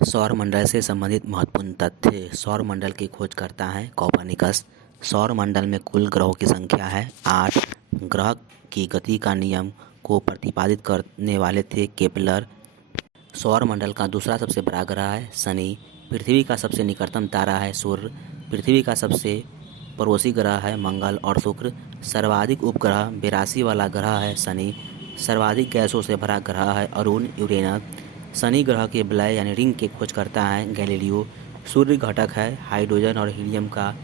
सौर मंडल से संबंधित महत्वपूर्ण तथ्य। सौर मंडल की खोज करता है कोपर्निकस। सौर मंडल में कुल ग्रहों की संख्या है 8। ग्रह की गति का नियम को प्रतिपादित करने वाले थे केपलर। सौर मंडल का दूसरा सबसे बड़ा ग्रह है शनि। पृथ्वी का सबसे निकटतम तारा है सूर्य। पृथ्वी का सबसे पड़ोसी ग्रह है मंगल और शुक्र। सर्वाधिक उपग्रह 82 वाला ग्रह है शनि। सर्वाधिक गैसों से भरा ग्रह है अरुण यूरेनस। शनि ग्रह के वलय यानी रिंग की खोज करता है गैलीलियो। सूर्य घटक है हाइड्रोजन और हीलियम का।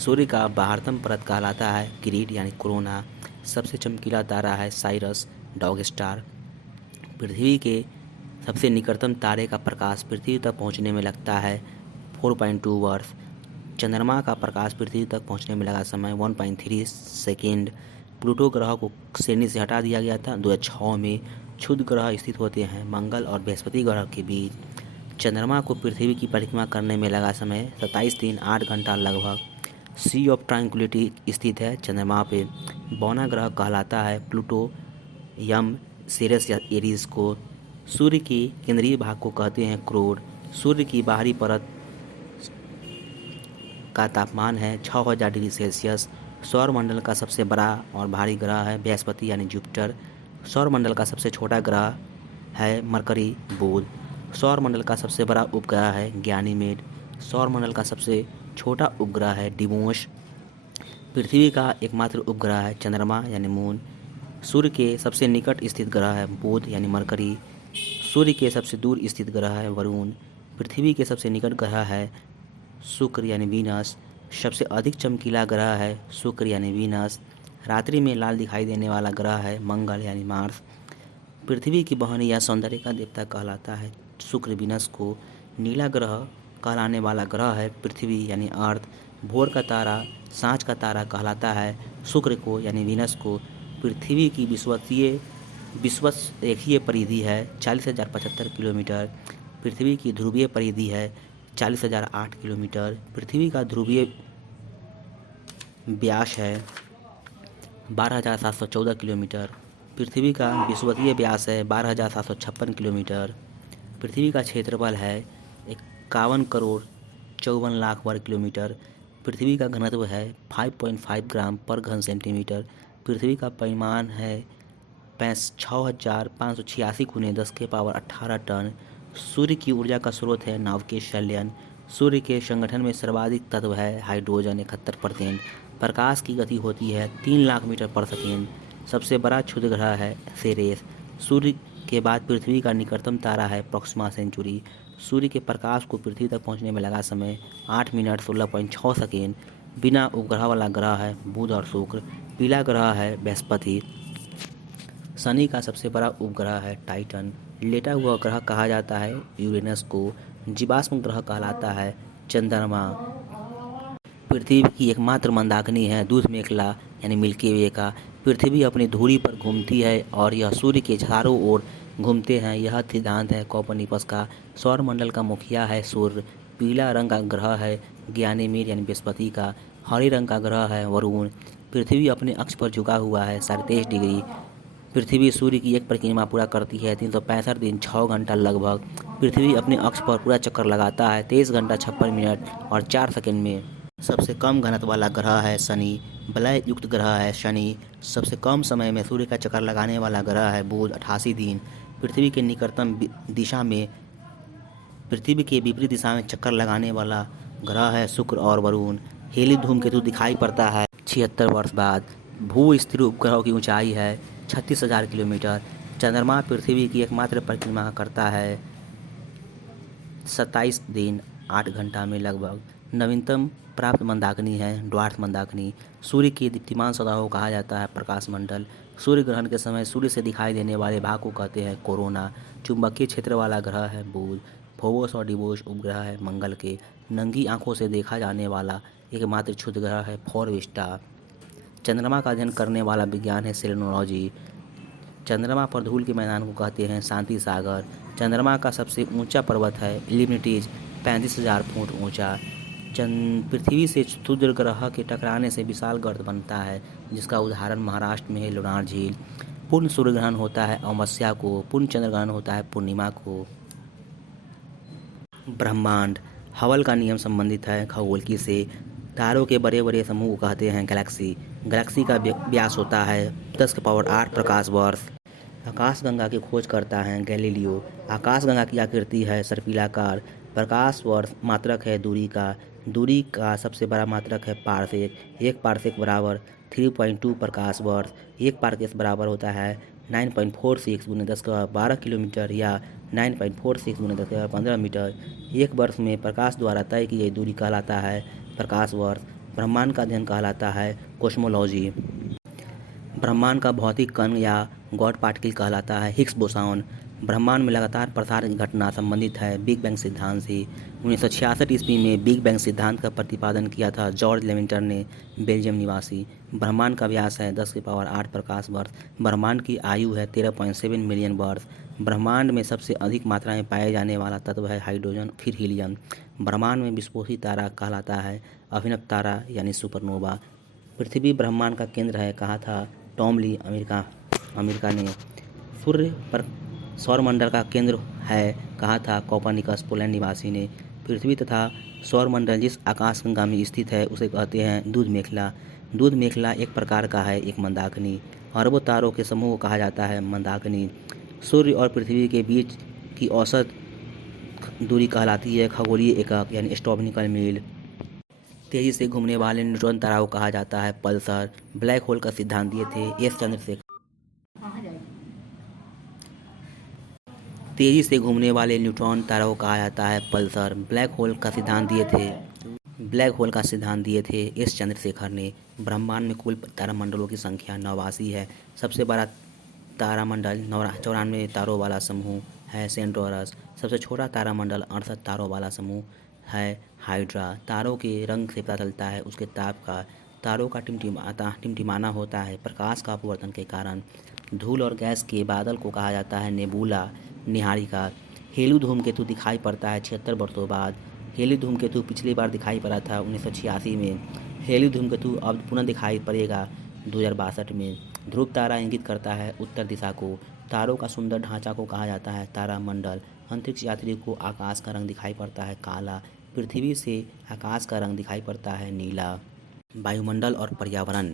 सूर्य का बाहरतम परत कहलाता है किरीट यानी कोरोना। सबसे चमकीला तारा है साइरस डॉग स्टार। पृथ्वी के सबसे निकटतम तारे का प्रकाश पृथ्वी तक पहुंचने में लगता है 4.2 वर्ष। चंद्रमा का प्रकाश पृथ्वी तक पहुंचने में लगा समय 1.3 सेकेंड। प्लूटो ग्रह को श्रेणी से हटा दिया गया था 2006 में। क्षुद्र ग्रह स्थित होते हैं मंगल और बृहस्पति ग्रह के बीच। चंद्रमा को पृथ्वी की परिक्रमा करने में लगा समय 27 दिन 8 घंटा लगभग। सी ऑफ ट्रांक्विलिटी स्थित है चंद्रमा पे। बौना ग्रह कहलाता है प्लूटो यम सीरियस या एरीज को। सूर्य के केंद्रीय भाग को कहते हैं क्रोड। सूर्य की बाहरी परत का तापमान है 6000 डिग्री सेल्सियस। सौर मंडल का सबसे बड़ा और भारी ग्रह है बृहस्पति यानी जुपिटर। सौर मंडल का सबसे छोटा ग्रह है मरकरी बुध। सौर मंडल का सबसे बड़ा उपग्रह है गैनीमेड। सौर मंडल का सबसे छोटा उपग्रह है डिमोस। पृथ्वी का एकमात्र उपग्रह है चंद्रमा यानी मून। सूर्य के सबसे निकट स्थित ग्रह है बुध यानी मरकरी। सूर्य के सबसे दूर स्थित ग्रह है वरुण। पृथ्वी के सबसे निकट ग्रह है शुक्र यानी वीनस। सबसे अधिक चमकीला ग्रह है शुक्र यानी वीनस। रात्रि में लाल दिखाई देने वाला ग्रह है मंगल यानी मार्स। पृथ्वी की बहनी या सौंदर्य का देवता कहलाता है शुक्र। वीनस को नीला ग्रह कहलाने वाला ग्रह है पृथ्वी यानी अर्थ। भोर का तारा सांझ का तारा कहलाता है शुक्र को यानी वीनस को। पृथ्वी की विश्वरेखीय परिधि है 40,075 किलोमीटर। पृथ्वी की ध्रुवीय परिधि है 40,008 किलोमीटर। पृथ्वी का ध्रुवीय व्यास है 12,714 किलोमीटर। पृथ्वी का विषुवतीय व्यास है 12,756 किलोमीटर। पृथ्वी का क्षेत्रफल है 51 करोड़ 54 लाख वर्ग किलोमीटर। पृथ्वी का घनत्व है 5.5 ग्राम पर घन सेंटीमीटर। पृथ्वी का परिमाण है 6,586 × 10⁻18 टन। सूर्य की ऊर्जा का स्रोत है नाभिकीय संलयन। सूर्य के संगठन में सर्वाधिक तत्व है हाइड्रोजन 71%। प्रकाश की गति होती है 3 लाख मीटर पर सेकेंड। सबसे बड़ा क्षुद्र ग्रह है सेरेस। सूर्य के बाद पृथ्वी का निकटतम तारा है प्रोक्सिमा सेंचुरी। सूर्य के प्रकाश को पृथ्वी तक पहुंचने में लगा समय 8 मिनट 16.6 सेकेंड। बिना उपग्रह वाला ग्रह है बुध और शुक्र। पीला ग्रह है बृहस्पति। शनि का सबसे बड़ा उपग्रह है टाइटन। लेटा हुआ ग्रह कहा जाता है यूरेनस को। जीवाश्म ग्रह कहलाता है चंद्रमा। पृथ्वी की एकमात्र मंदाकिनी है दूध मेखला यानी मिल्की वे का। पृथ्वी अपनी धुरी पर घूमती है और यह सूर्य के चारों ओर घूमते हैं, यह सिद्धांत है कोपर्निकस का। सौर मंडल का मुखिया है सूर्य। पीला रंग का ग्रह है गैनीमेड यानी बृहस्पति का। हरे रंग का ग्रह है वरुण। पृथ्वी अपने अक्ष पर झुका हुआ है 23.5 डिग्री। पृथ्वी सूर्य की एक परिक्रमा पूरा करती है 365 दिन 6 घंटा लगभग। पृथ्वी अपने अक्ष पर पूरा चक्कर लगाता है 23 घंटा 56 मिनट और 4 सेकंड में। सबसे कम घनत्व वाला ग्रह है शनि। वलय युक्त ग्रह है शनि। सबसे कम समय में सूर्य का चक्कर लगाने वाला ग्रह है बुध 88 दिन। पृथ्वी के निकटतम दिशा में पृथ्वी के विपरीत दिशा में चक्कर लगाने वाला ग्रह है शुक्र और वरुण। हेली धूमकेतु दिखाई पड़ता है 76 वर्ष बाद। भू स्थिर उपग्रहों की ऊंचाई है 36,000 किलोमीटर। चंद्रमा पृथ्वी की एकमात्र परिक्रमा करता है 27 दिन 8 घंटा में लगभग। नवीनतम प्राप्त मंदाकिनी है ड्वार्फ मंदाकिनी। सूर्य की दीप्तिमान सतह को कहा जाता है प्रकाश मंडल। सूर्य ग्रहण के समय सूर्य से दिखाई देने वाले भाग को कहते हैं कोरोना। चुंबकीय क्षेत्र वाला ग्रह है बुध। फोबोस और डिबोस उपग्रह है मंगल के। नंगी आंखों से देखा जाने वाला एकमात्र क्षुद्र ग्रह है फोरविस्टा। चंद्रमा का अध्ययन करने वाला विज्ञान है सेलेनोलॉजी। चंद्रमा पर धूल के मैदान को कहते हैं शांति सागर। चंद्रमा का सबसे ऊंचा पर्वत है इलिम्निटीज 35,000 फुट ऊंचा। पृथ्वी से क्षुद्र ग्रह के टकराने से विशाल गर्त बनता है, जिसका उदाहरण महाराष्ट्र में है लोनार झील। पूर्ण सूर्य ग्रहण होता है अमावस्या को। पूर्ण चंद्र ग्रहण होता है पूर्णिमा को। ब्रह्मांड हबल का नियम संबंधित है खगोलकी से। तारों के बड़े बड़े समूह को कहते हैं गैलेक्सी। गैलेक्सी का व्यास होता है 10⁸ प्रकाश वर्ष। आकाशगंगा की खोज करता है गैलीलियो। आकाशगंगा की आकृति है सर्पिलाकार। प्रकाश वर्ष मात्रक है दूरी का। दूरी का सबसे बड़ा मात्रक है पारसेक। एक पारसेक बराबर 3.2 प्रकाश वर्ष। एक पारसेक बराबर होता है 9.46 × 10⁻12 किलोमीटर या 9.46 × 10⁻15 मीटर। एक वर्ष में प्रकाश द्वारा तय की गई दूरी कहलाता है प्रकाश वर्ष। ब्रह्मांड का अध्ययन कहलाता है कॉस्मोलॉजी। ब्रह्मांड का भौतिक कण या गॉड पार्टिकल कहलाता है हिग्स बोसॉन। ब्रह्मांड में लगातार प्रसार की घटना संबंधित है बिग बैंग सिद्धांत से। 1966 ईस्वी में बिग बैंग सिद्धांत का प्रतिपादन किया था जॉर्ज लेविंटन ने, बेल्जियम निवासी। ब्रह्मांड का व्यास है 10⁸ प्रकाश वर्ष। ब्रह्मांड की आयु है 13.7 मिलियन वर्ष। ब्रह्मांड में सबसे अधिक मात्रा में पाए जाने वाला तत्व है हाइड्रोजन, फिर हीलियम। ब्रह्मांड में विस्फोटित तारा कहलाता है अभिनव तारा यानी सुपरनोवा। पृथ्वी ब्रह्मांड का केंद्र है कहा था टॉम ली, अमेरिका ने। सूर्य पर सौरमंडल का केंद्र है कहा था कोपरनिकस, पोलैंड निवासी ने। पृथ्वी तथा सौरमंडल जिस आकाशगंगा में स्थित है उसे कहते हैं दूध मेखला। दूध मेखला एक प्रकार का है एक मंदाकिनी। अरबों तारों के समूह को कहा जाता है मंदाकिनी। सूर्य और पृथ्वी के बीच की औसत दूरी कहलाती है खगोलीय एकक यानी एस्ट्रोनॉमिकल मील। तेजी से घूमने वाले न्यूट्रॉन तारा को कहा जाता है पल्सर। ब्लैक होल का सिद्धांत दिए थे एस चंद्रशेखर। तेजी से घूमने वाले न्यूट्रॉन तारा को कहा जाता है पल्सर। ब्लैक होल का सिद्धांत दिए थे एस चंद्रशेखर ने। ब्रह्मांड में कुल तारामंडलों की संख्या 89 है। सबसे बड़ा तारामंडल 94 तारों वाला समूह है सेंटोरस। सबसे छोटा तारामंडल 68 तारों वाला समूह है हाइड्रा। तारों के रंग से पता चलता है उसके ताप का। तारों का टिमटिमाना होता है प्रकाश का अपवर्तन के कारण। धूल और गैस के बादल को कहा जाता है नेबुला, निहारिका। हेलियो धूमकेतु दिखाई पड़ता है 76 वर्षों बाद। हेलियो धूमकेतु पिछली बार दिखाई पड़ा था 1986 में। हेलियो धूमकेतु अब पुनः दिखाई पड़ेगा 2062 में। ध्रुव तारा इंगित करता है उत्तर दिशा को। तारों का सुंदर ढांचा को कहा जाता है तारामंडल। अंतरिक्ष यात्री को आकाश का रंग दिखाई पड़ता है काला। पृथ्वी से आकाश का रंग दिखाई पड़ता है नीला। वायुमंडल और पर्यावरण।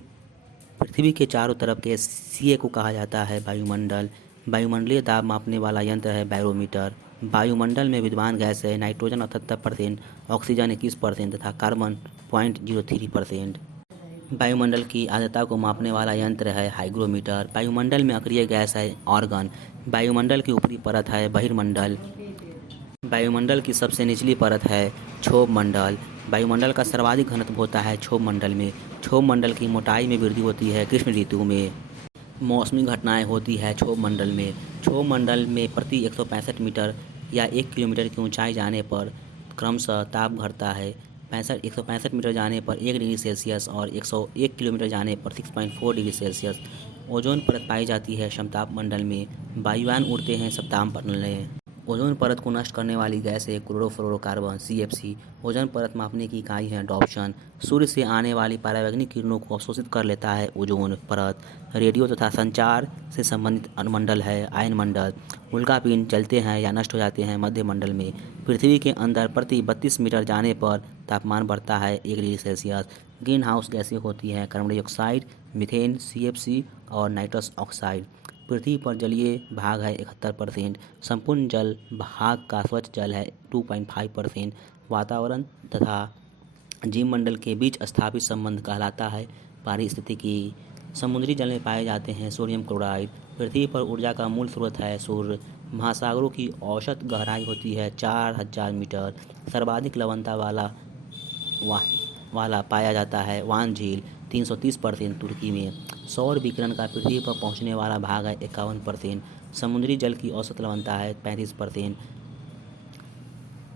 पृथ्वी के चारों तरफ के सीए को कहा जाता है वायुमंडल। वायुमंडलीय दाब मापने वाला यंत्र है बैरोमीटर। वायुमंडल में विद्यमान गैस है नाइट्रोजन 78%, ऑक्सीजन 21% तथा कार्बन 0.03%। वायुमंडल की आर्द्रता को मापने वाला यंत्र है हाइग्रोमीटर। वायुमंडल में अक्रिय गैस है ऑर्गन। वायुमंडल की ऊपरी परत है बहिर्मंडल। वायुमंडल की सबसे निचली परत है क्षोभ मंडल। वायुमंडल का सर्वाधिक घनत्व होता है क्षोभ मंडल में। क्षोभ मंडल की मोटाई में वृद्धि होती है ग्रीष्म ऋतु में। मौसमी घटनाएं होती है क्षोभ मंडल में। क्षोभ मंडल में प्रति 165 मीटर या 1 किलोमीटर की ऊंचाई जाने पर क्रमशः ताप घटता है। 165 मीटर जाने पर 1 डिग्री सेल्सियस और 101 किलोमीटर जाने पर 6.4 डिग्री सेल्सियस। ओजोन परत पाई जाती है समताप मंडल में। वायुयान उड़ते हैं सप्ताह मंडल में। ओजोन परत को नष्ट करने वाली गैस है क्लोरोफ्लोरोकार्बन CFC। ओजोन परत मापने की इकाई है डॉप्शन। सूर्य से आने वाली परावैंगनिक किरणों को अवशोषित कर लेता है ओजोन परत। रेडियो तथा संचार से संबंधित अनुमंडल है आयनमंडल। उल्कापिंड जलते हैं या नष्ट हो जाते हैं मध्य मंडल में। पृथ्वी के अंदर प्रति 32 मीटर जाने पर तापमान बढ़ता है 1 डिग्री सेल्सियस। ग्रीन हाउस गैसें होती हैं कार्बन डाइऑक्साइड, मीथेन, CFC और नाइट्रस ऑक्साइड। पृथ्वी पर जलीय भाग है 71%। संपूर्ण जल भाग का स्वच्छ जल है 2.5%। वातावरण तथा जीवमंडल के बीच स्थापित संबंध कहलाता है पारिस्थितिकी। समुद्री जल में पाए जाते हैं सोडियम क्लोराइड। पृथ्वी पर ऊर्जा का मूल स्रोत है सूर्य। महासागरों की औसत गहराई होती है 4000 मीटर। सर्वाधिक लवणता वाला पाया जाता है वान झील 330% तुर्की में। सौर विकिरण का पृथ्वी पर पहुंचने वाला भाग है 51%। समुद्री जल की औसत लवणता है 35%।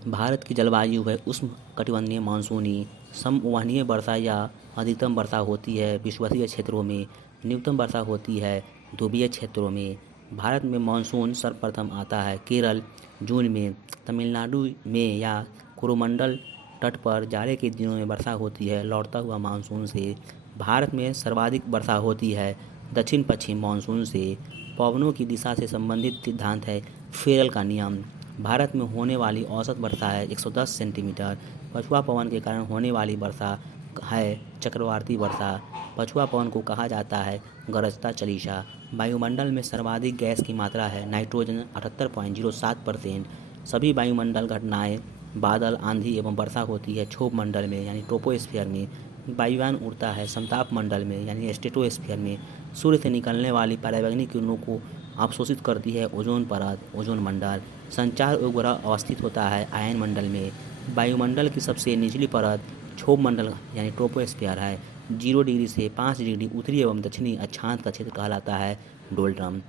भारत की जलवायु है उष्णकटिबंधीय मानसूनी। समवहनीय वर्षा या अधिकतम वर्षा होती है विषुवतीय क्षेत्रों में। न्यूनतम वर्षा होती है ध्रुवीय क्षेत्रों में। भारत में मानसून सर्वप्रथम आता है केरल जून में। तमिलनाडु में या कोरोमंडल तट पर जाड़े के दिनों में वर्षा होती है लौटता हुआ मानसून से। भारत में सर्वाधिक वर्षा होती है दक्षिण पश्चिम मानसून से। पवनों की दिशा से संबंधित सिद्धांत है फेरल का नियम। भारत में होने वाली औसत वर्षा है 110 सेंटीमीटर। पछुआ पवन के कारण होने वाली वर्षा है चक्रवाती वर्षा। पछुआ पवन को कहा जाता है गरजता चालीसा। वायुमंडल में सर्वाधिक गैस की मात्रा है नाइट्रोजन 78.07%। सभी वायुमंडल घटनाएं बादल, आंधी एवं वर्षा होती है क्षोभ मंडल में यानी ट्रोपोस्फियर में। वायुयान उड़ता है समताप मंडल में यानी स्ट्रेटोस्फियर में। सूर्य से निकलने वाली पराबैंगनी किरणों को अवशोषित करती है ओजोन परत, ओजोन मंडल। संचार उपग्रह अवस्थित होता है आयन मंडल में। वायुमंडल की सबसे निचली परत क्षोभ मंडल यानी ट्रोपोस्फियर है। 0 डिग्री से 5 डिग्री उत्तरी एवं दक्षिणी अक्षांश का क्षेत्र कहलाता है डोल्ट्रम।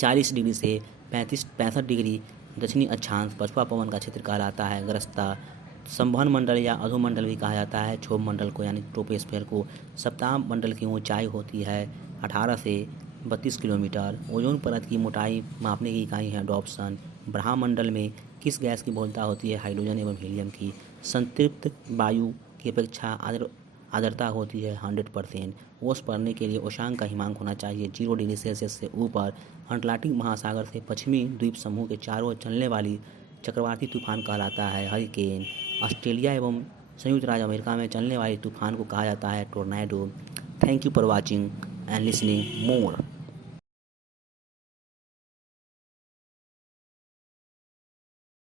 40 डिग्री से 65 डिग्री दक्षिणी अक्षांश पछुआ पवन का क्षेत्र कहलाता है गरजता। संवहन मंडल या अधोमंडल भी कहा जाता है क्षोभ मंडल को यानी ट्रोपोस्फियर को। सप्ताह मंडल की ऊंचाई होती है 18 से 32 किलोमीटर। ओजोन परत की मोटाई मापने की इकाई है डॉप्सन। ब्रह्मंडल में किस गैस की बहुलता होती है हाइड्रोजन एवं हीलियम की। संतृप्त वायु की अपेक्षा आर्द्रता होती है 100%। ओस पड़ने के लिए उषांक का हिमांक होना चाहिए 0 डिग्री सेल्सियस से ऊपर। अटलांटिक महासागर से पश्चिमी द्वीप समूह के चारों ओर चलने वाली चक्रवाती तूफान कहलाता है हरिकेन। ऑस्ट्रेलिया एवं संयुक्त राज्य अमेरिका में चलने वाली तूफान को कहा जाता है tornado. Thank you for watching and listening more.